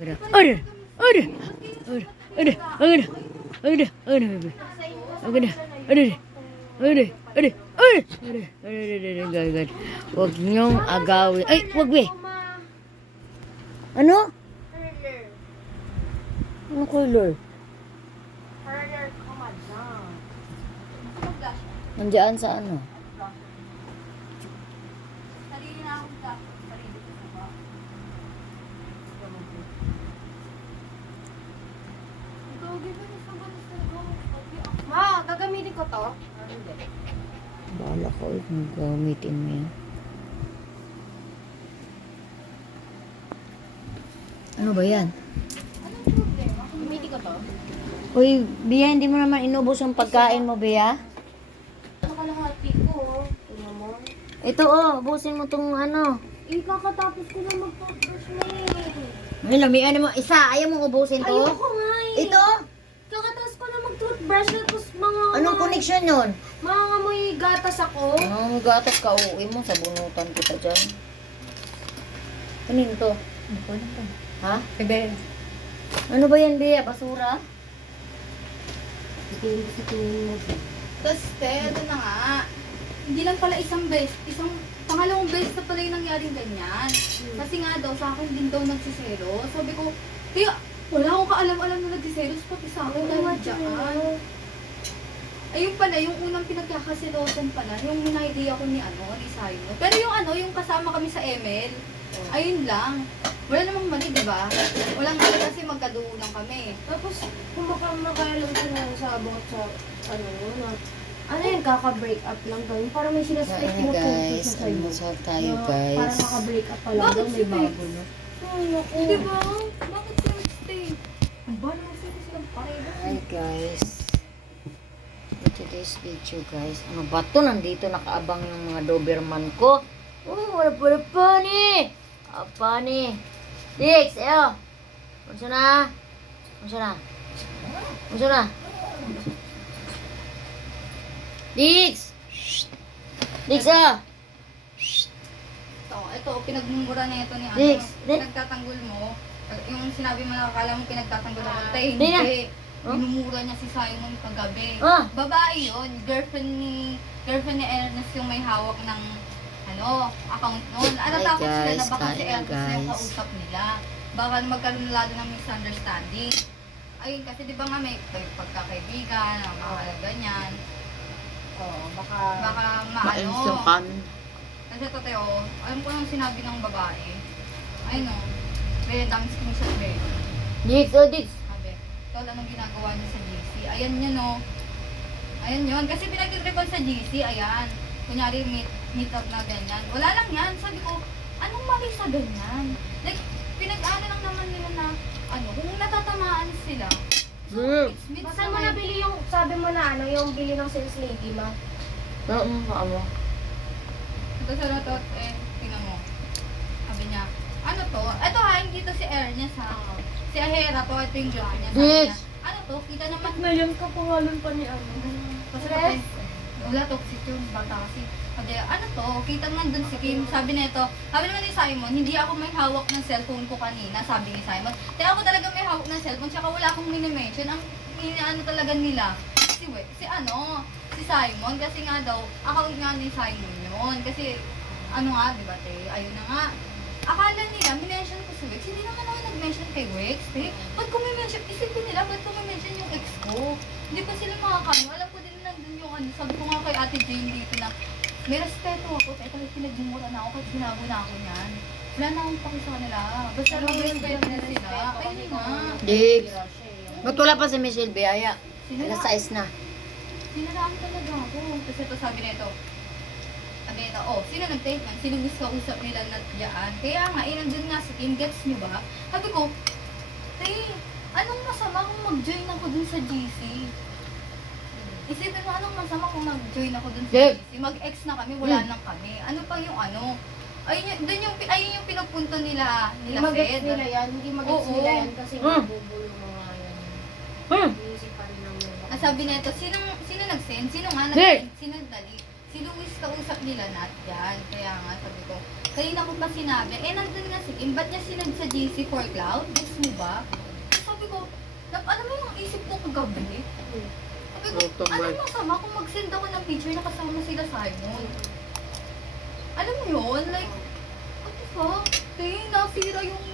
Ada. Ada. Ada. Ada. Ada. Ada. Ada. Ada. Ada. Ada. Ada. Huwag niyong agawin. Ay, huwag be. Ano? Ano color? Nandiyan sa ano? Ma, gagamitin ko to. Bahala ko kung gamitin mo yan. Ano ba yan? Anong problema? Gamitin ko to. Uy, Bia, hindi mo naman inubos ang pagkain mo, Bia. Nakalahati ko. Tingnan mo. Ito, oh, ubusin mo tong ano. Kakatapos ko na mag-toothbrush na eh. Ay, lamian mo. Isa, ayaw mong ubusin to? Ayoko nga eh. Ito? Kakatapos ko na mag-toothbrush tapos mga... Anong connection yun? Mga amoy gatas ako. Oh, gatas ka, uwi mo. Sabunutan kita dyan. Kanino to? Ha? Bebe. Ano ba yan, Bia? Basura? Tingin ko sa tingin mo. Tapos, ito na nga. Hindi lang pala isang pangalawang beses na pala yung nangyaring ganyan. Kasi nga daw, sa akin din daw nagsisero. Sabi ko, kaya wala akong kaalam-alam na nagsiselos pati sa akin dahil dyan. Ayun pala, yung unang pinagkakaselosan pala, yung minidea ko ni Simon. Pero yung kasama kami sa ML, ayun lang. Wala namang mali, di ba? Walang mali kasi magkaduunan kami. Tapos, kumakalam ko na sa about sa ano yun, kaka-break up lang daw. Yung parang may sinaspect Ayun, mo guys. sa sa'yo. Almusal tayo, Na guys. Parang naka-break up pa lang Bakit daw, may si bago na. Ay, naku. Di ba? Bakit sila stay? Ang bala kasi silang pareho. Hi, guys. For today's video, guys. Ano ba to? Nandito nakaabang yung mga Doberman ko. Oh, wala pala pani. Pani. Dix, ayo. Unsa na? Unsa na? Unsa na? Dix! Shh! Dix, ah! Ito, pinagmumura niya ito ni Dix, pinagtatanggol mo. Yung sinabi mo na akala mo pinagtatanggol ako. Tay, Di na. hindi. Huh? Minumura niya si Simon kagabi. Ah. Babae yun. Girlfriend ni Ernest yung may hawak ng account noon. Natakot sila na guys, baka si kaya, Ernest yung guys. kausap nila. Baka magkaroon lalo ng misunderstanding. Ayun, kasi di ba nga may pagkakaibigan, mga ganyan. Oo, baka Mainit yung maano. kanin. Kasi totoo, alam ko yung sinabi ng babae. Ayun o, very dami screenshot be. Dix, oh, Dix. Sabi, tol, anong ginagawa niya sa GC? Ayan yun o. Ayan yun, kasi pinag-tripon sa GC, ayan. Kunyari meet up na ganyan. Wala lang yan. Sabi ko, anong mali sa ganyan? Like, pinag-ano lang naman nila na, kung natatamaan sila. It's meet Saan mo nabili yung, sabi mo na yung bili ng sales lady, ma? Oo, ano? Ito sa rotot, tingnan mo. Sabi niya, ano to? Ito ha, hindi to si Ernest ha. Si Ahera to, ito yung jowa niya. Sabi Yes. niya, ano to? Kita naman. Ngayon ka pangalan pa ni ano. Kasi Yes. wala toxic yung bata kasi. Sabi niya, ano to? Kita naman dun si Kim. Sabi na ito, sabi naman ni Simon, hindi ako may hawak ng cellphone ko kanina, sabi ni Simon. Kaya ako talaga may hawak ng cellphone, tsaka wala akong mini-mention. Ang ano talaga nila, si Simon, kasi nga daw, account nga ni Simon yun. Kasi, di ba, te? Ayun na nga. Akala nila, minention ko si Wex. Hindi naman ako nag-mention kay Wex, te. Ba't ko may-mention? Isipin nila, ba't ko may-mention yung ex ko? Hindi pa sila makakano. Alam ko din nandun yung sabi ko nga kay Ate Jane dito na, may respeto ako, te. Kahit pinagmumura na ako, kahit binago na ako niyan. Wala na akong paki sa kanila. Basta mag-respeto na sila. Ayun nga. Dix. Ba't wala pa si Michelle Biaya? Sinara- Alas 6 na. Sinaraan talaga ako. Kasi ito sabi nito, sino nag-take man? Sino gusto usap nila na diyaan? Kaya nga, nandun nga si Kim, gets niyo ba? Sabi ko, anong masama kung mag-join ako dun sa GC? Isipin mo, anong masama kung mag-join ako dun sa Dave. GC? Mag-ex na kami, wala nang kami. Ano pa yung ayun yung pinupunto nila Hindi magets Fed. nila yan. Hindi magets Oo. nila yan kasi mabubulo mga yan. Iisip pa rin ng mga. Sabi nito, sino nag-send? Sino nga Hey! nag-send? Sino nagdali? Si Luis kausap nila na yan. Kaya nga, sabi ko, kanina ko pa sinabi, nandun nga si Kim, ba't niya sinag sa GC for Cloud? Guess mo ba? Sabi ko, alam mo yung isip ko kagabi? Sabi ko, ano masama kung mag-send ako ng picture na kasama sila Simon? Alam mo yun? Like, what the fuck? Nasira yung...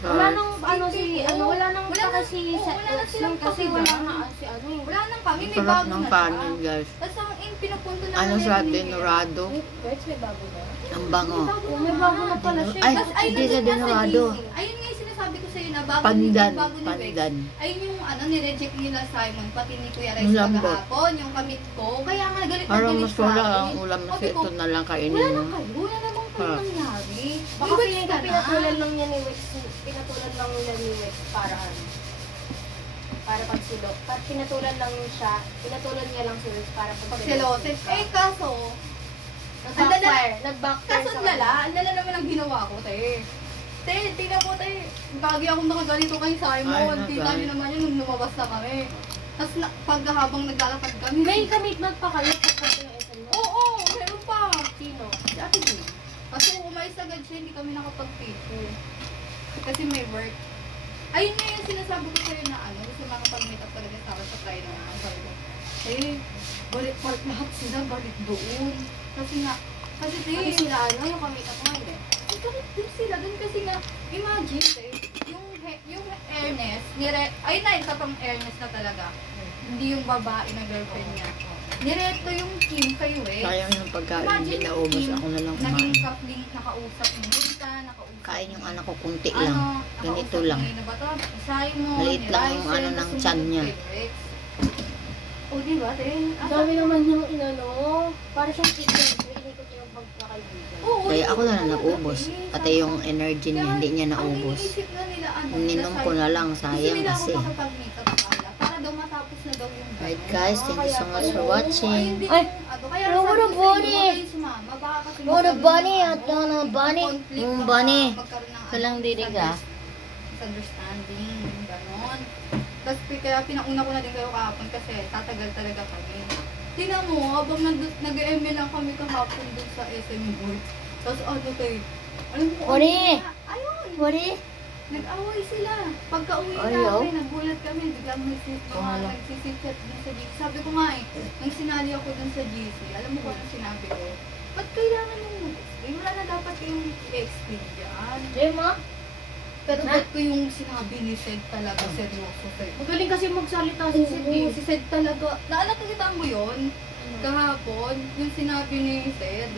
Wala nang wala nang wala pa kasi wala na silang kasi pakita. wala na si ano eh. Wala nang kami, may Sarap bago ng na kanin, siya. guys. Tapos ang pinupunto na Ano sa Denorado? Guys, may bago na. Ang bango. May bago na pala siya. Ay, Tapos hindi sa nandun nga Denorado. GC. Ayun nga yung sinasabi ko sa'yo na bago Pandan. bago ni Wex. Pandan. Ayun yung nireject nila Simon, pati ni Kuya Rex Yung lambot. kagahapon, yung kamit ko. Kaya nga galit na Parang galit mas sa wala akin. ang ulam Sabi kasi ko, ito na lang kainin wala mo. na kayo, wala namang kayo Ah. nangyari. Baka May feeling Wex ko ka na. pinatulan lang niya ni Wex, pinatulan lang nila ni Wex para ano. Para pagsulok. Pinatulan lang siya, pinatulan niya lang si Wex para Pagsilosis. Kaso, Nag-backfire Kaso ang lala naman ang ginawa ko, te. Te, tingnan mo, te. Lagi akong nakaganito kay Simon. Ay, Kita niyo naman yun nung lumabas na kami. Tapos pagkahabang naglalakad kami. May commitment pa kayo pagpunta yung SM niya. Oo, meron pa. Sino? Si Ate G. Kaso umalis agad siya, hindi kami nakapag-picture. Kasi may work. Ayun nga yung sinasabi ko sa'yo na gusto makapag-meet up talaga sa akin sa Friday naman. Sabi ko, balik part lahat sila, balik doon. Kasi Kasi sila ano, yung commit up mo hindi. ay, galit din sila dun kasi nga, imagine, yung Ernest, ayun na, isa pang Ernest na talaga. Hindi yung babae na girlfriend niya. Nireto yung Kim kay Wex. Sayang yung pagkain, hindi Imagine naubos. Kim, Ako na lang naging kumain. coupling, nakausap ni Bunta, nakausap. Kain yung anak ko, kunti lang. Ganito nakausap lang. ni ano ba to? Simon, Maliit ni lang yung Ryzen, ano ng tapos tiyan sumunod niya. kay Wex. O, diba, Ten? Ang dami naman yung inano, para siyang chicken. Inikot niya yung pagkakaibigan. Oo, Kaya yun ako na lang talaga, naubos. eh. Pati yung energy niya, hindi niya naubos. Ang iniisip na nila, Ininom ko na lang, sayang Gusto kasi. nila ako makapag-meet up pala, para daw matapos na daw yung Right gano'n. guys, thank you so much for watching. Ay, kaya ano sabi na ko sa bunny? inyo, kayo sumama, baka kasi Ano na magkaroon bunny? ng At ano na bunny? conflict, Yung baka bunny. magkaroon ng Kalang didig, ah. misunderstanding, gano'n. Tapos kaya pinauna ko na din kayo kahapon kasi tatagal talaga kami. Tingnan mo, habang nag-ML lang kami kahapon dun sa SM board. Tapos kayo, alam mo kung Bunny! ayun! Wari? Nag-away sila. Pagka-uwi Ayaw. namin, nagulat kami. Biglang Wala. nagsisipchat dun sa GC. Sabi ko nga nang sinali ako dun sa GC, alam mo kung anong sinabi ko? Ba't kailangan yung mag-explain? Wala na dapat yung i-explain dyan. Gemma, Pero ba't ko yung sinabi ni Sed talaga seryoso sa'yo? magaling kasi magsalita si Sid. Oo, si Sed talaga. Naalala mo yun? Kahapon, yung sinabi ni Sed.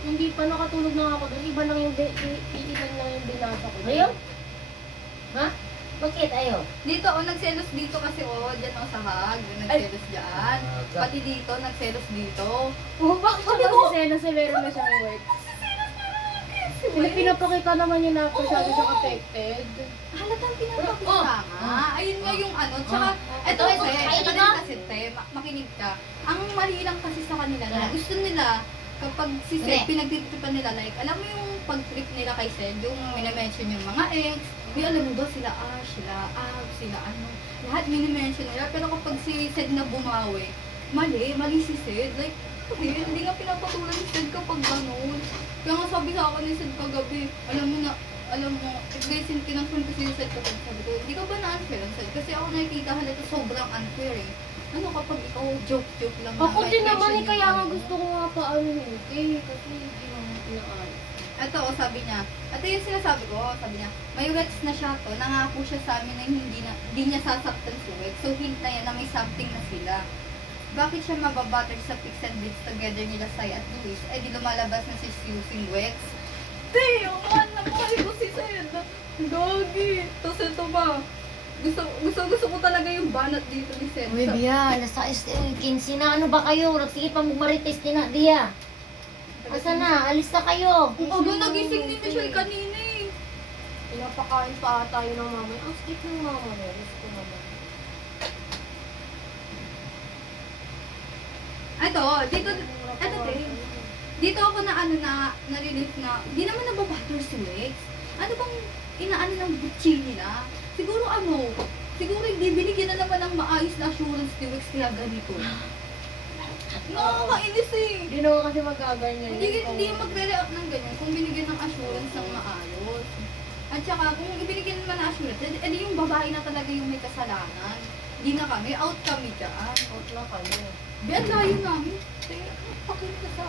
Hindi pa nakatulog na ako doon. Iba lang yung iilan lang yung binasa ko. Ayaw? Ha? Bakit ayaw? Dito, nagselos dito kasi, dyan sa hag. Nagselos dyan. Pati dito, nagselos dito. Oh, bakit siya kasi Sena Severo na siyang work? Hindi pinapakita naman niya na masyado siyang affected. Halatang pinapakita nga. Ayun nga yung Tsaka, eto Ito, kasi, kainin ito mo? din kasi, makinig ka. Ang mali lang kasi sa kanila na gusto nila, kapag si Sed, pinagtitipan nila, like, alam mo yung pag-trip nila kay Sed, yung minimension yung mga ex, alam mo ba sila Ash, sila Ab, sila lahat minimension nila. Pero kapag si Sed na bumawi, mali si Sed. Like, hindi nga pinapatulan ni Sed kapag gano'n. Kaya nga sabi sa akin ni Sed kagabi, alam mo, guys, kinonfirm ko si Sed kapag sabi ko, hindi ka ba na-unfair ang Sed? Kasi ako nakikita halata sobrang unfair eh. Ano kapag ikaw joke lang Ako like, din naman mention kaya yung nga gusto ko nga pa ano kasi hindi naman inaayos. Ito, sabi niya, ito yung sinasabi ko, sabi niya, may Wex na siya to, nangako siya sa amin na hindi niya sasaktan si Wex. So hint na yan na may something na sila. Bakit siya mababatter sa pics and bits together nila Sai at Luis? Eh di lumalabas na si using Wex. Damn! Nakuha ko si Sed! Gagi! Tapos ito ba? Gusto ko talaga yung banat dito ni Sed. Uy, Bia, alas 15 na. Ano ba kayo? Nagsige pa marites din na, Dia. Asa na? Alis na kayo. Ang aga nagising ni Michelle kanina eh. Pinapakain pa tayo ng mama. Ang stick ng mama niya. Gusto ko naman. Ito, dito ako na na-relief na, di naman nababatter si Wex. Ano bang inaano ng butchi nila? Siguro hindi binigyan na naman ng maayos na assurance ni Wex kaya ganito. Nakakainis eh. Hindi naman kasi magaganyan. Hindi yung magre-react ng ganyan kung binigyan ng assurance ng maayos. At saka kung ibinigyan naman ng assurance, edi yung babae na talaga yung may kasalanan. Hindi na kami, out kami dyan. Out na kayo. Biyan layo namin. Pakita sa